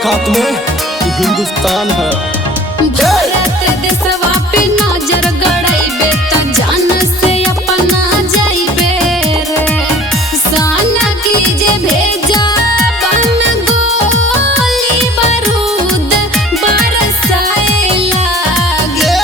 औकात में कि हिंदुस्तान है। भारत देशवा पे नजर गड़ाइबे त जान से अपना जाइबे रे साना की जे भेजा बन गोली बारूद बरसाए लागे।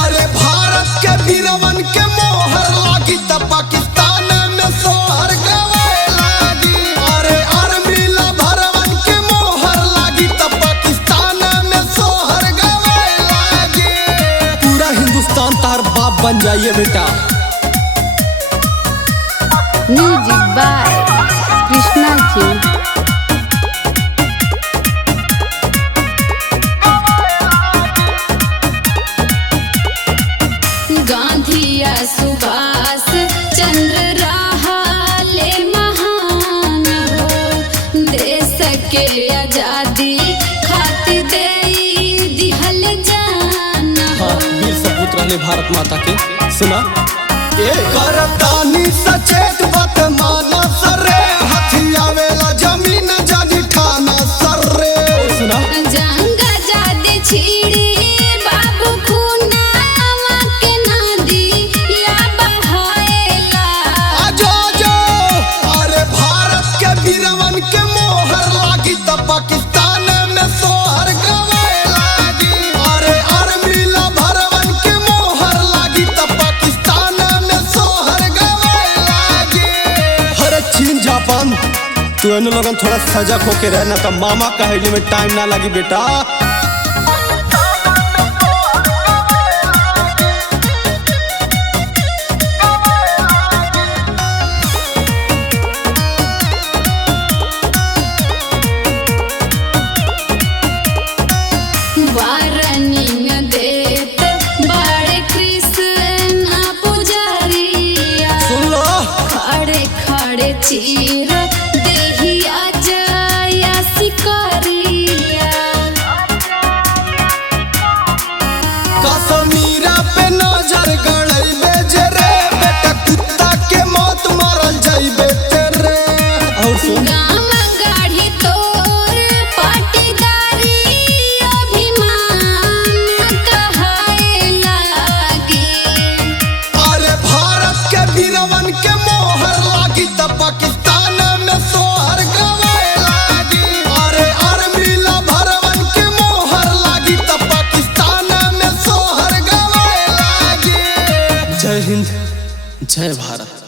अरे भारत के वीरवन के मोहर लागी त पाकिस्तान में सोहर गवाए लागी। अरे अर्मिला भरवन के मोहर लागी त पाकिस्तान में सोहर गवाए लागी। पूरा हिंदुस्तान तार बाप बन जाइए बेटा। Music by Krishna ji. गांधिया सुभाष चंद्र रहले महान हो देश के आजादी खातिर देई दिहल जान हो। हाँ, वीर सपूत रहले भारत माता के। सुना ए करतानी सचेत बात माना सरे हथियावेला जमीन जानी ठाना सरे। सुना जंग आजादी छिड़ी बाबू खूनावा के नदी या बहाएला। आजो जो अरे भारत के वीरवन के मोहर लागी त पाकिस्तान में सोहर गवाए लागी। अरे अर्मिला भरवन के मोहर लागी त पाकिस्तान में सोहर गवाए लागी। अरे चीन जापान तू इन लोगन थोड़ा सजग होके रहना त मामा कहले में टाइम ना लगी बेटा। वारनिंग देत बड़े कृष्ण पुजारिया सुन लो खड़े खड़े चीर देहिया जया शिकारिया। कश्मीरा पे नजर गड़ैबे जे रे बेटा कुत्ता के मौत मारल जाइबे तेरे। और सुन गाम गाढ़ी तोर पाटीदारी अभिमान कहाए लागी। अरे भारत के वीरवन के मोहर लागी त पाकिस्तान में सोहर गवाए लागी। अरे अर्मिला भरवन के मोहर लागी त पाकिस्तान में सोहर गवाए लागी। जय हिंद जय भारत।